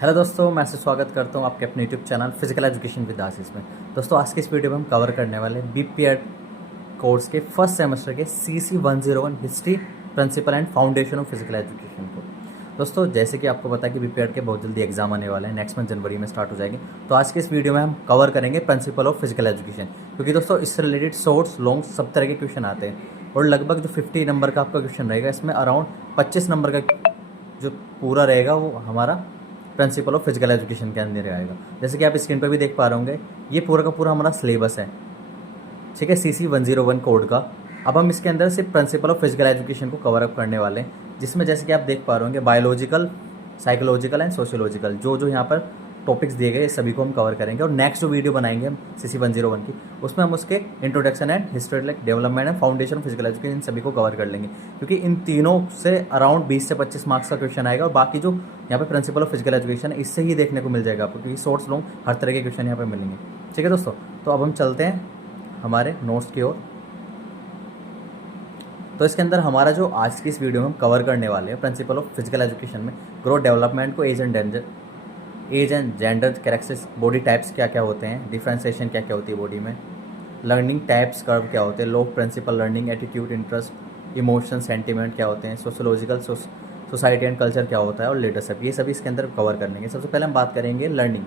Hello दोस्तों, मैं आपसे स्वागत करता हूं आपके अपने YouTube channel physical education with Ashish में। दोस्तों, आज के इस वीडियो में हम कवर करने वाले बीपीएड कोर्स के फर्स्ट सेमेस्टर के CC 101 history principle and foundation of physical education को। दोस्तों, जैसे कि आपको पता है कि बीपीएड के बहुत जल्दी एग्जाम आने वाले हैं, नेक्स्ट मंथ जनवरी में स्टार्ट हो जाएंगे। तो आज के इस वीडियो में हम कवर करेंगे प्रिंसिपल ऑफ फिजिकल एजुकेशन, क्योंकि दोस्तों इससे रिलेटेड शॉर्ट्स लॉन्ग सब तरह के क्वेश्चन आते हैं और लगभग जो 50 नंबर का आपका क्वेश्चन रहेगा, इसमें अराउंड 25 नंबर का जो पूरा रहेगा वो हमारा प्रिंसिपल ऑफ फिजिकल एजुकेशन के अंदर आएगा। जैसे कि आप स्क्रीन पर भी देख पा रहे होंगे, ये पूरा का पूरा हमारा सिलेबस है, ठीक है, CC 101 कोड का। अब हम इसके अंदर सिर्फ प्रिंसिपल ऑफ फिजिकल एजुकेशन को कवर अप करने वाले हैं, जिसमें जैसे कि आप देख पा रहे होंगे बायोलॉजिकल, साइकोलॉजिकल एंड सोशियोलॉजिकल जो यहाँ पर टॉपिक्स दिए गए सभी को हम कवर करेंगे। और नेक्स्ट जो वीडियो बनाएंगे हम CC 101 की, उसमें हम उसके introduction and historical development and foundation of physical education in सभी को कवर कर लेंगे, क्योंकि इन तीनों से अराउंड 20 से 25 मार्क्स का क्वेश्चन आएगा। और बाकी जो यहाँ पे प्रिंसिपल ऑफ फिजिकल एजुकेशन है, इससे ही देखने को मिल जाएगा आपको, क्योंकि शॉर्ट्स लॉन्ग हर तरह के क्वेश्चन यहाँ पे मिलेंगे। ठीक है दोस्तों, तो अब हम चलते हैं हमारे नोट्स की ओर। तो इसके अंदर हमारा जो आज की इस वीडियो में हम कवर करने वाले हैं प्रिंसिपल ऑफ फिजिकल एजुकेशन में ग्रोथ डेवलपमेंट को age and gender characteristics, body types क्या क्या होते हैं, डिफ्रेंसिएशन क्या क्या होती है बॉडी में, लर्निंग टाइप्स कर्व क्या होते हैं, low principle learning, attitude, interest, emotion, sentiment क्या होते हैं, सोशोलॉजिकल सोसाइटी एंड कल्चर क्या होता है, और लीडरशिप, ये सभी इसके अंदर कवर करने। सबसे पहले हम बात करेंगे लर्निंग,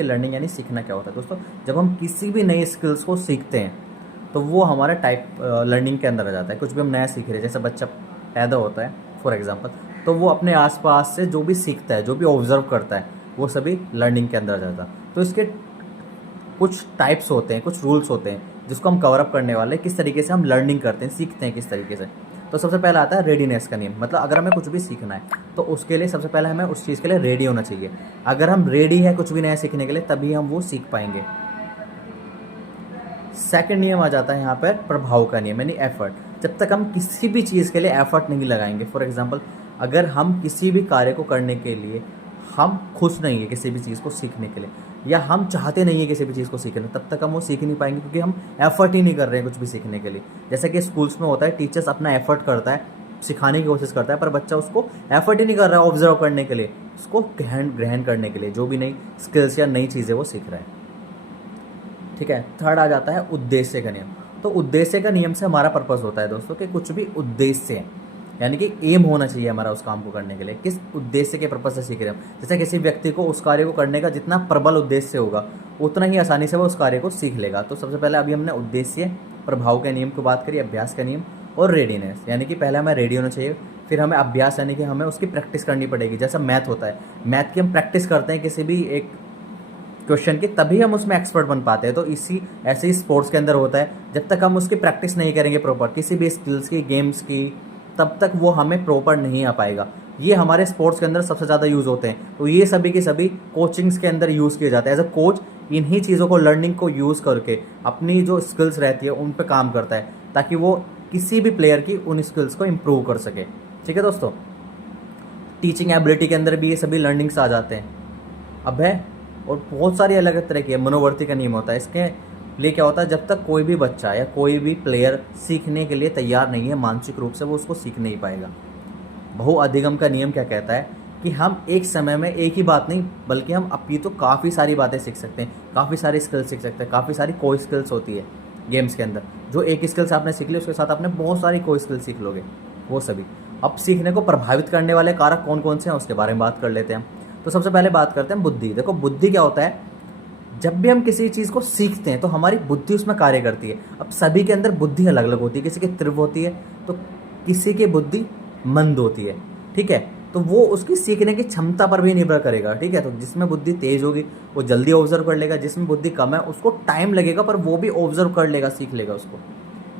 लर्निंग यानी सीखना क्या होता है। दोस्तों, जब हम किसी भी नई स्किल्स को सीखते हैं तो वो हमारा टाइप लर्निंग के अंदर आ जाता है। कुछ भी हम नया सीख रहे हैं, जैसे बच्चा पैदा होता है फॉर एग्जांपल, तो वो अपने आसपास से जो भी सीखता है, जो भी ऑब्जर्व करता है, वो सभी लर्निंग के अंदर आ जाता है। तो इसके कुछ टाइप्स होते हैं, कुछ रूल्स होते हैं जिसको हम कवर अप करने वाले हैं, किस तरीके से हम लर्निंग करते हैं, सीखते हैं किस तरीके से। तो सबसे पहला आता है रेडीनेस का नियम। मतलब अगर हमें कुछ भी सीखना है तो उसके लिए सबसे पहले हमें उस चीज़ के लिए रेडी होना चाहिए। अगर हम रेडी है कुछ भी नया सीखने के लिए, तभी हम वो सीख पाएंगे। सेकंड नियम आ जाता है यहाँ पर प्रभाव का नियम, यानी एफर्ट। जब तक हम किसी भी चीज़ के लिए एफर्ट नहीं लगाएंगे, फॉर एग्जांपल अगर हम किसी भी कार्य को करने के लिए हम खुश नहीं है किसी भी चीज़ को सीखने के लिए, या हम चाहते नहीं है किसी भी चीज़ को सीखने, तब तक हम वो सीख नहीं पाएंगे, क्योंकि हम एफर्ट ही नहीं कर रहे हैं कुछ भी सीखने के लिए। जैसे कि स्कूल्स में होता है, टीचर्स अपना एफर्ट करता है, सिखाने की कोशिश करता है, पर बच्चा उसको एफर्ट ही नहीं कर रहा है ऑब्जर्व करने के लिए, उसको ग्रहण करने के लिए, जो भी नई स्किल्स या नई चीज़ें वो सीख रहा है। ठीक है, थर्ड आ जाता है उद्देश्य का नियम। तो उद्देश्य का नियम से हमारा पर्पस होता है दोस्तों कि कुछ भी उद्देश्य है, यानी कि एम होना चाहिए हमारा उस काम को करने के लिए, किस उद्देश्य के पर्पस से सीख रहे हैं हम। जैसे किसी व्यक्ति को उस कार्य को करने का जितना प्रबल उद्देश्य होगा, उतना ही आसानी से वो उस कार्य को सीख लेगा। तो सबसे पहले अभी हमने उद्देश्य, प्रभाव के नियम की बात करी, अभ्यास का नियम और रेडीनेस, यानी कि पहले हमें रेडी होना चाहिए, फिर हमें अभ्यास यानी कि हमें उसकी प्रैक्टिस करनी पड़ेगी। जैसा मैथ होता है, मैथ की हम प्रैक्टिस करते हैं किसी भी एक क्वेश्चन की, तभी हम उसमें एक्सपर्ट बन पाते हैं। तो ऐसे ही स्पोर्ट्स के अंदर होता है, जब तक हम उसकी प्रैक्टिस नहीं करेंगे प्रॉपर किसी भी स्किल्स की, गेम्स की, तब तक वो हमें प्रॉपर नहीं आ पाएगा। ये हमारे स्पोर्ट्स के अंदर सबसे ज़्यादा यूज़ होते हैं। तो ये सभी के सभी कोचिंग्स के अंदर यूज़ किए जाते हैं। एज अ कोच इन्हीं चीज़ों को, लर्निंग को यूज़ करके अपनी जो स्किल्स रहती है उन पर काम करता है, ताकि वो किसी भी प्लेयर की उन स्किल्स को इम्प्रूव कर सके। ठीक है दोस्तों, टीचिंग एबिलिटी के अंदर भी ये सभी लर्निंग्स आ जाते हैं। अब है और बहुत सारी अलग तरह की मनोवर्ती का नियम होता है। इसके लिए क्या होता है, जब तक कोई भी बच्चा या कोई भी प्लेयर सीखने के लिए तैयार नहीं है मानसिक रूप से, वो उसको सीख नहीं पाएगा। बहुअधिगम का नियम क्या कहता है कि हम एक समय में एक ही बात नहीं, बल्कि हम अपनी तो काफ़ी सारी बातें सीख सकते हैं, काफ़ी सारी स्किल्स सीख सकते हैं। काफ़ी सारी कोई स्किल्स होती है गेम्स के अंदर, जो एक स्किल्स आपने सीख ली उसके साथ आपने बहुत सारी कोई स्किल्स सीख लोगे, वो सभी। अब सीखने को प्रभावित करने वाले कारक कौन कौन से हैं उसके बारे में बात कर लेते हैं। तो सबसे पहले बात करते हैं बुद्धि। देखो, बुद्धि क्या होता है, जब भी हम किसी चीज़ को सीखते हैं तो हमारी बुद्धि उसमें कार्य करती है। अब सभी के अंदर बुद्धि अलग अलग होती है, किसी की तीव्र होती है तो किसी की बुद्धि मंद होती है। ठीक है, तो वो उसकी सीखने की क्षमता पर भी निर्भर करेगा। ठीक है, तो जिसमें बुद्धि तेज होगी वो जल्दी ऑब्जर्व कर लेगा, जिसमें बुद्धि कम है उसको टाइम लगेगा, पर वो भी ऑब्जर्व कर लेगा, सीख लेगा उसको।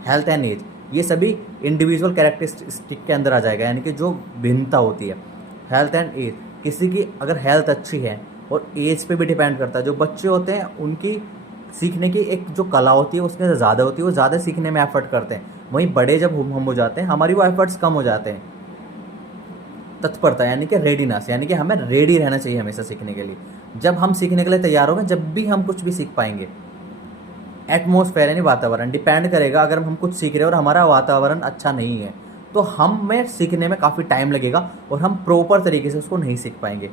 हेल्थ एंड एज, ये सभी इंडिविजुअल कैरेक्टरिस्टिक के अंदर आ जाएगा, यानी कि जो भिन्नता होती है। हेल्थ एंड एज, किसी की अगर हेल्थ अच्छी है, और एज पे भी डिपेंड करता है। जो बच्चे होते हैं उनकी सीखने की एक जो कला होती है उसमें ज़्यादा होती है, वो ज़्यादा सीखने में एफर्ट करते हैं। वहीं बड़े जब हम हो जाते हैं, हमारी वो एफर्ट्स कम हो जाते हैं। तत्परता यानी कि रेडीनेस, यानी कि हमें रेडी रहना चाहिए हमेशा सीखने के लिए। जब हम सीखने के लिए तैयार होंगे, जब भी हम कुछ भी सीख पाएंगे। एटमोसफेयर यानी वातावरण, डिपेंड करेगा अगर हम कुछ सीख रहे हैं और हमारा वातावरण अच्छा नहीं है तो हमें सीखने में काफ़ी टाइम लगेगा और हम प्रॉपर तरीके से उसको नहीं सीख पाएंगे।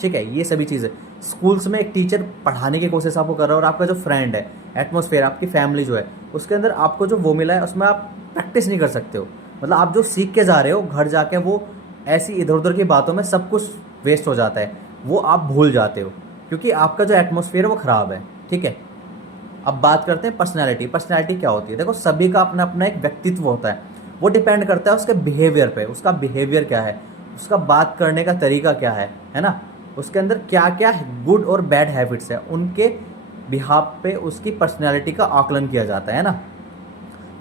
ठीक है, ये सभी चीज़ें स्कूल्स में एक टीचर पढ़ाने की कोशिश आपको कर रहा है, और आपका जो फ्रेंड है, एटमॉस्फेयर, आपकी फैमिली जो है, उसके अंदर आपको जो वो मिला है उसमें आप प्रैक्टिस नहीं कर सकते हो। मतलब आप जो सीख के जा रहे हो घर जाके वो ऐसी इधर उधर की बातों में सब कुछ वेस्ट हो जाता है, वो आप भूल जाते हो, क्योंकि आपका जो एटमॉस्फेयर है वो ख़राब है। ठीक है, अब बात करते हैं पर्सनैलिटी। पर्सनैलिटी क्या होती है? देखो, सभी का अपना अपना एक व्यक्तित्व होता है, वो डिपेंड करता है उसके बिहेवियर पे। उसका बिहेवियर क्या है, उसका बात करने का तरीका क्या है ना, उसके अंदर क्या क्या गुड और बैड हैबिट्स है, उनके बिहाफ पे उसकी पर्सनैलिटी का आकलन किया जाता है ना।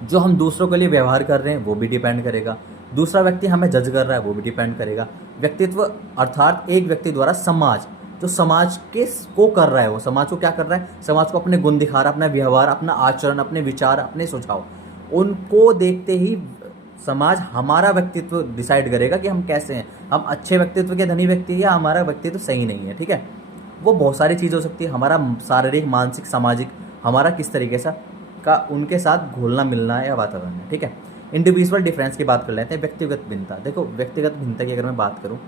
जो हम दूसरों के लिए व्यवहार कर रहे हैं वो भी डिपेंड करेगा, दूसरा व्यक्ति हमें जज कर रहा है वो भी डिपेंड करेगा। व्यक्तित्व अर्थात एक व्यक्ति द्वारा समाज, जो समाज के को कर रहा है, वो समाज को क्या कर रहा है, समाज को अपने गुण दिखा रहा है, अपना व्यवहार, अपना आचरण, अपने विचार, अपने सुझाव, उनको देखते ही समाज हमारा व्यक्तित्व डिसाइड करेगा कि हम कैसे हैं, हम अच्छे व्यक्तित्व के धनी व्यक्ति हैं या हमारा व्यक्तित्व सही नहीं है। ठीक है, वो बहुत सारी चीज़ हो सकती है, हमारा शारीरिक, मानसिक, सामाजिक, हमारा किस तरीके से का उनके साथ घुलना मिलना है या वातावरण है। ठीक है, इंडिविजुअल डिफरेंस की बात कर लेते हैं। व्यक्तिगत भिन्नता, देखो व्यक्तिगत भिन्नता की अगर मैं बात करूँ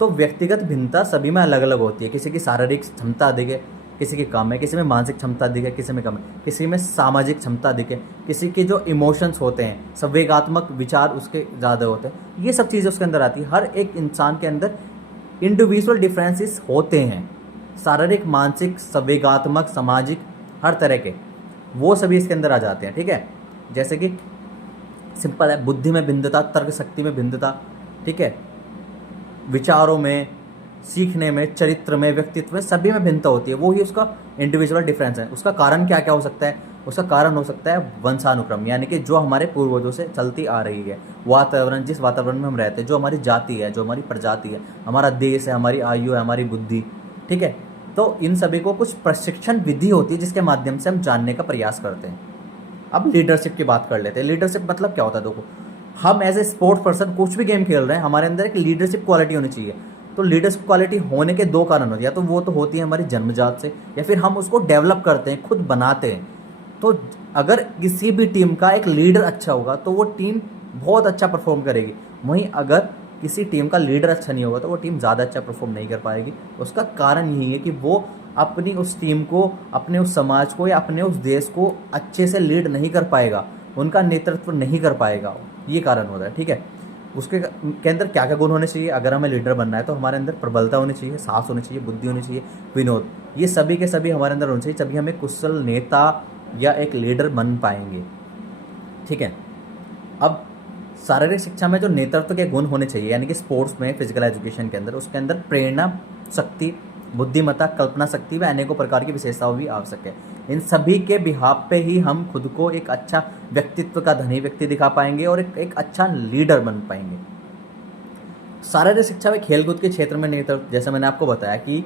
तो व्यक्तिगत भिन्नता सभी में अलग अलग होती है। किसी की शारीरिक क्षमता अधिक है, किसी की कम है, किसी में मानसिक क्षमता अधिक है, किसी में कम है, किसी में सामाजिक क्षमता अधिक है, किसी के जो इमोशंस होते हैं, संवेगात्मक विचार उसके ज़्यादा होते हैं, ये सब चीज़ें उसके अंदर आती है। हर एक इंसान के अंदर इंडिविजुअल डिफरेंसेस होते हैं, शारीरिक, मानसिक, संवेगात्मक, सामाजिक, हर तरह के, वो सभी इसके अंदर आ जाते हैं। ठीक है, जैसे कि सिंपल है, बुद्धि में भिन्नता, तर्क शक्ति में भिन्नता, ठीक है, विचारों में, सीखने में, चरित्र में, व्यक्तित्व में, सभी में भिन्नता होती है, वो ही उसका इंडिविजुअल डिफरेंस है। उसका कारण क्या क्या हो सकता है? उसका कारण हो सकता है वंशानुक्रम, यानी कि जो हमारे पूर्वजों से चलती आ रही है, वातावरण, जिस वातावरण में हम रहते हैं, जो हमारी जाति है, जो हमारी प्रजाति है, हमारा देश है, हमारी आयु है, हमारी बुद्धि। ठीक है, तो इन सभी को कुछ प्रशिक्षण विधि होती है जिसके माध्यम से हम जानने का प्रयास करते हैं। अब लीडरशिप की बात कर लेते हैं। लीडरशिप मतलब क्या होता है? देखो, हम एज ए स्पोर्ट्स पर्सन कुछ भी गेम खेल रहे हैं, हमारे अंदर एक लीडरशिप क्वालिटी होनी चाहिए। तो लीडरशिप क्वालिटी होने के दो कारण होते हैं, या तो वो तो होती है हमारी जन्मजात से, या फिर हम उसको डेवलप करते हैं, खुद बनाते हैं। तो अगर किसी भी टीम का एक लीडर अच्छा होगा तो वो टीम बहुत अच्छा परफॉर्म करेगी। वहीं अगर किसी टीम का लीडर अच्छा नहीं होगा तो वो टीम ज़्यादा अच्छा परफॉर्म नहीं कर पाएगी। उसका कारण यही है कि वो अपनी उस टीम को, अपने उस समाज को या अपने उस देश को अच्छे से लीड नहीं कर पाएगा, उनका नेतृत्व नहीं कर पाएगा, ये कारण होता है। ठीक है, उसके के अंदर क्या क्या गुण होने चाहिए? अगर हमें लीडर बनना है तो हमारे अंदर प्रबलता होनी चाहिए, साहस होनी चाहिए, बुद्धि होनी चाहिए, विनोद, ये सभी के सभी हमारे अंदर होने चाहिए, तभी हम एक कुशल नेता या एक लीडर बन पाएंगे। ठीक है, अब शारीरिक शिक्षा में जो नेतृत्व के गुण होने चाहिए, यानी कि स्पोर्ट्स में, फिजिकल एजुकेशन के अंदर, उसके अंदर प्रेरणा शक्ति, बुद्धिमत्ता, कल्पना शक्ति व अनेकों प्रकार की विशेषताओं भी आवश्यक है। इन सभी के बिहाफ पे ही हम खुद को एक अच्छा व्यक्तित्व का धनी व्यक्ति दिखा पाएंगे और एक अच्छा लीडर बन पाएंगे। शारीरिक शिक्षा में खेलकूद के क्षेत्र में नेतृत्व, जैसे मैंने आपको बताया कि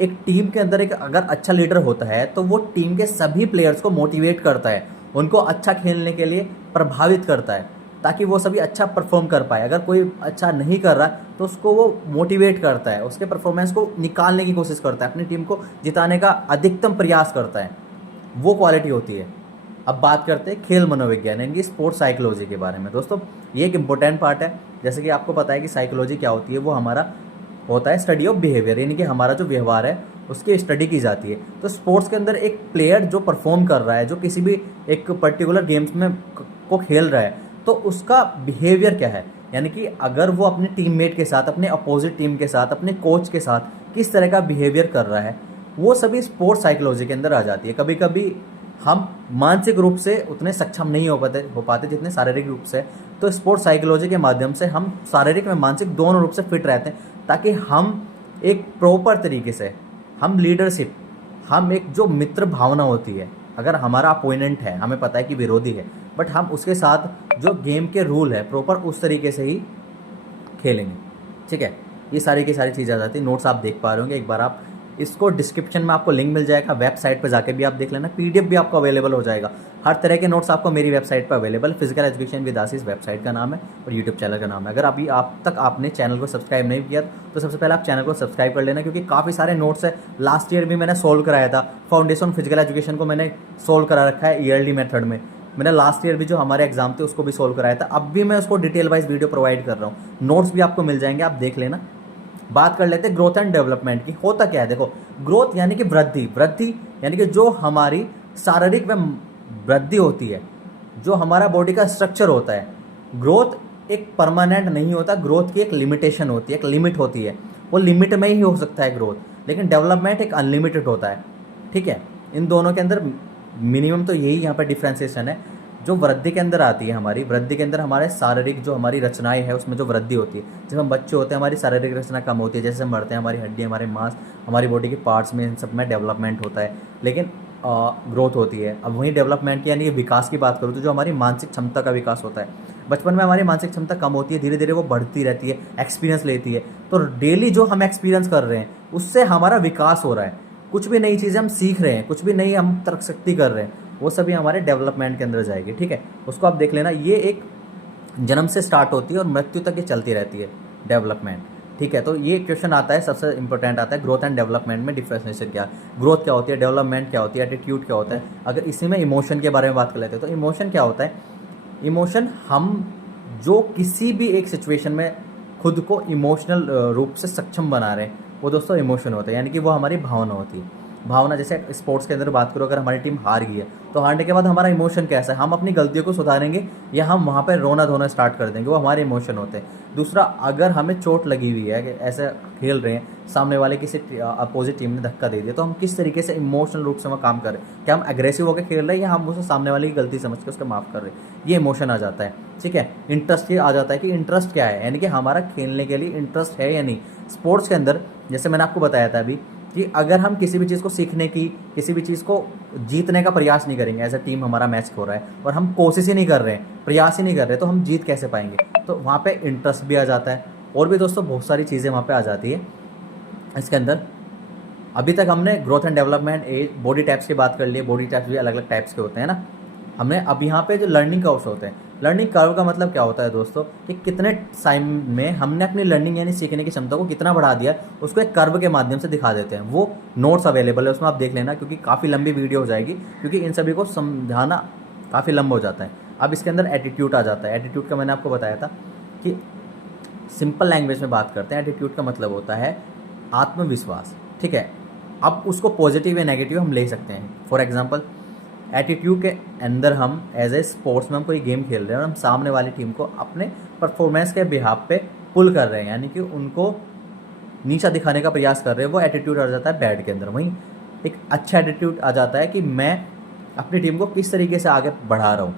एक टीम के अंदर एक अगर अच्छा लीडर होता है तो वो टीम के सभी प्लेयर्स को मोटिवेट करता है, उनको अच्छा खेलने के लिए प्रभावित करता है, ताकि वो सभी अच्छा परफॉर्म कर पाए। अगर कोई अच्छा नहीं कर रहा तो उसको वो मोटिवेट करता है, उसके परफॉर्मेंस को निकालने की कोशिश करता है, अपनी टीम को जिताने का अधिकतम प्रयास करता है, वो क्वालिटी होती है। अब बात करते हैं खेल मनोविज्ञान, यानी कि स्पोर्ट्स साइकोलॉजी के बारे में। दोस्तों, ये एक इंपॉर्टेंट पार्ट है। जैसे कि आपको पता है कि साइकोलॉजी क्या होती है, वो हमारा होता है स्टडी ऑफ बिहेवियर, यानी कि हमारा जो व्यवहार है उसकी स्टडी की जाती है। तो स्पोर्ट्स के अंदर एक प्लेयर जो परफॉर्म कर रहा है, जो किसी भी एक पर्टिकुलर गेम्स में को खेल रहा है, तो उसका बिहेवियर क्या है, यानी कि अगर वो अपने टीममेट के साथ, अपने अपोजिट टीम के साथ, अपने कोच के साथ किस तरह का बिहेवियर कर रहा है, वो सभी स्पोर्ट्स साइकोलॉजी के अंदर आ जाती है। कभी कभी हम मानसिक रूप से उतने सक्षम नहीं हो पाते जितने शारीरिक रूप से, तो स्पोर्ट्स साइकोलॉजी के माध्यम से हम शारीरिक में मानसिक दोनों रूप से फिट रहते हैं, ताकि हम एक प्रॉपर तरीके से, हम लीडरशिप, हम एक जो मित्र भावना होती है, अगर हमारा अपोनेंट है, हमें पता है कि विरोधी है, बट हम उसके साथ जो गेम के रूल है प्रॉपर उस तरीके से ही खेलेंगे। ठीक है, ये सारी की सारी चीज़ें आ जाती है। नोट्स आप देख पा रहे होंगे, एक बार आप इसको डिस्क्रिप्शन में आपको लिंक मिल जाएगा, वेबसाइट पर जाके भी आप देख लेना, पीडीएफ भी आपको अवेलेबल हो जाएगा। हर तरह के नोट्स आपको मेरी वेबसाइट पर available, physical education with Ashish website का नाम है और यूट्यूब चैनल का नाम है। अगर अभी आप तक आपने चैनल को सब्सक्राइब नहीं किया तो सबसे पहले आप चैनल को सब्सक्राइब कर लेना, क्योंकि काफ़ी सारे नोट्स है। लास्ट ईयर भी मैंने सोल्व कराया था, फाउंडेशन फिजिकल एजुकेशन को मैंने सोल्व करा रखा है ईयरली मेथड में। मैंने लास्ट ईयर भी जो हमारे एग्जाम थे उसको भी सोल्व कराया था, अब भी मैं उसको डिटेल वाइज वीडियो प्रोवाइड कर रहा हूँ। नोट्स भी आपको मिल जाएंगे, आप देख लेना। बात कर लेते हैं ग्रोथ एंड डेवलपमेंट की। होता क्या है, देखो ग्रोथ यानी कि वृद्धि, वृद्धि यानी कि जो हमारी शारीरिक में वृद्धि होती है, जो हमारा बॉडी का स्ट्रक्चर होता है। ग्रोथ एक परमानेंट नहीं होता, ग्रोथ की एक लिमिटेशन होती है, एक लिमिट होती है, वो लिमिट में ही हो सकता है ग्रोथ। लेकिन डेवलपमेंट एक अनलिमिटेड होता है, ठीक है। इन दोनों के अंदर मिनिमम तो यही यहाँ पर डिफ्रेंसिएशन है। जो वृद्धि के अंदर आती है, हमारी वृद्धि के अंदर हमारे शारीरिक जो हमारी रचनाएं है उसमें जो वृद्धि होती है। जब हम बच्चे होते हैं हमारी शारीरिक रचना कम होती है, जैसे हम बढ़ते हैं हमारी हड्डी, हमारे मांस, हमारी बॉडी के पार्ट्स में, इन सब में डेवलपमेंट होता है, लेकिन ग्रोथ होती है। अब वहीं डेवलपमेंट की यानी कि विकास की बात करूँ तो जो हमारी मानसिक क्षमता का विकास होता है, बचपन में हमारी मानसिक क्षमता कम होती है, धीरे धीरे वो बढ़ती रहती है, एक्सपीरियंस लेती है। तो डेली जो हम एक्सपीरियंस कर रहे हैं उससे हमारा विकास हो रहा है, कुछ भी नई चीज़ें हम सीख रहे हैं, कुछ भी नई हम तर्क शक्ति कर रहे हैं, वो सभी हमारे डेवलपमेंट के अंदर जाएगी, ठीक है। उसको आप देख लेना, ये एक जन्म से स्टार्ट होती है और मृत्यु तक ये चलती रहती है डेवलपमेंट, ठीक है। तो ये क्वेश्चन आता है, सबसे इंपॉर्टेंट आता है, ग्रोथ एंड डेवलपमेंट में डिफरेंशिएशन क्या है, ग्रोथ क्या होती है, डेवलपमेंट क्या होती है, एटीट्यूड क्या होता है। अगर इसी में इमोशन के बारे में बात कर लेते हैं तो इमोशन क्या होता है। इमोशन, हम जो किसी भी एक सिचुएशन में खुद को इमोशनल रूप से सक्षम बना रहे हैं, वो दोस्तों इमोशन होता है, यानी कि वो हमारी भावना होती है। भावना, जैसे स्पोर्ट्स के अंदर बात करो, अगर हमारी टीम हार गई है तो हारने के बाद हमारा इमोशन कैसा है, हम अपनी गलतियों को सुधारेंगे या हम वहाँ पर रोना धोना स्टार्ट कर देंगे, वो हमारे इमोशन होते हैं। दूसरा, अगर हमें चोट लगी हुई है कि ऐसे खेल रहे हैं, सामने वाले किसी अपोजिट टीम ने धक्का दे दिया, तो हम किस तरीके से इमोशनल रूप से वहाँ काम कर रहे हैं, क्या हम एग्रेसिव होकर खेल रहे हैं या हम उसे सामने वाले की गलती समझ के उसका माफ़ कर रहे हैं, ये इमोशन आ जाता है, ठीक है। इंटरेस्ट ये आ जाता है कि इंटरेस्ट क्या है, यानी कि हमारा खेलने के लिए इंटरेस्ट है या नहीं। स्पोर्ट्स के अंदर जैसे मैंने आपको बताया था अभी कि अगर हम किसी भी चीज़ को सीखने की, किसी भी चीज़ को जीतने का प्रयास नहीं करेंगे, एज अ टीम हमारा मैच हो रहा है और हम कोशिश ही नहीं कर रहे हैं, प्रयास ही नहीं कर रहे, तो हम जीत कैसे पाएंगे। तो वहाँ पे इंटरेस्ट भी आ जाता है, और भी दोस्तों बहुत सारी चीज़ें वहाँ पे आ जाती है इसके अंदर। अभी तक हमने growth and development body types की बात कर ली है, बॉडी टाइप्स भी अलग अलग टाइप्स के होते हैं ना। हमने अब यहाँ पे जो लर्निंग कर्व्स होते हैं, लर्निंग कर्व का मतलब क्या होता है दोस्तों कि कितने टाइम में हमने अपनी लर्निंग यानी सीखने की क्षमता को कितना बढ़ा दिया, उसको एक कर्व के माध्यम से दिखा देते हैं। वो नोट्स अवेलेबल है, उसमें आप देख लेना, क्योंकि काफ़ी लंबी वीडियो हो जाएगी, क्योंकि इन सभी को समझाना काफ़ी लंबा हो जाता है। अब इसके अंदर एटीट्यूड आ जाता है। एटीट्यूड का मैंने आपको बताया था कि सिंपल लैंग्वेज में बात करते हैं, एटीट्यूड का मतलब होता है आत्मविश्वास, ठीक है। अब उसको पॉजिटिव या नेगेटिव हम ले सकते हैं। फॉर एग्जांपल, एटीट्यूड के अंदर हम एज ए स्पोर्ट्स में हम कोई गेम खेल रहे हैं और हम सामने वाली टीम को अपने परफॉर्मेंस के बिहाफ पे पुल कर रहे हैं, यानी कि उनको नीचा दिखाने का प्रयास कर रहे हैं, वो एटीट्यूड आ जाता है बैड के अंदर। वहीं एक अच्छा एटीट्यूड आ जाता है कि मैं अपनी टीम को किस तरीके से आगे बढ़ा रहा हूँ,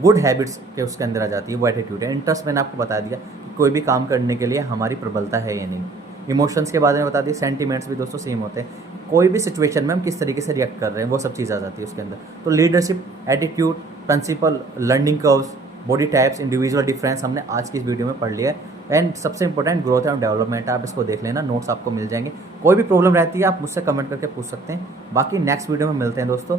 गुड हैबिट्स के उसके अंदर आ जाती है, वो एटीट्यूड है। इंटरेस्ट मैंने आपको बता दिया कि कोई भी काम करने के लिए हमारी प्रबलता है या नहीं। इमोशंस के बारे में बता दिए, सेंटीमेंट्स भी दोस्तों सेम होते हैं, कोई भी सिचुएशन में हम किस तरीके से रिएक्ट कर रहे हैं, वो सब चीज़ आ जाती है उसके अंदर। तो leadership, attitude, principle, learning curves, body types, individual difference हमने आज की इस वीडियो में पढ़ लिया है। एंड सबसे इंपॉर्टेंट ग्रोथ एंड डेवलपमेंट, आप इसको देख लेना, नोट्स आपको मिल जाएंगे। कोई भी प्रॉब्लम रहती है आप मुझसे कमेंट करके पूछ सकते हैं। बाकी नेक्स्ट वीडियो में मिलते हैं दोस्तों।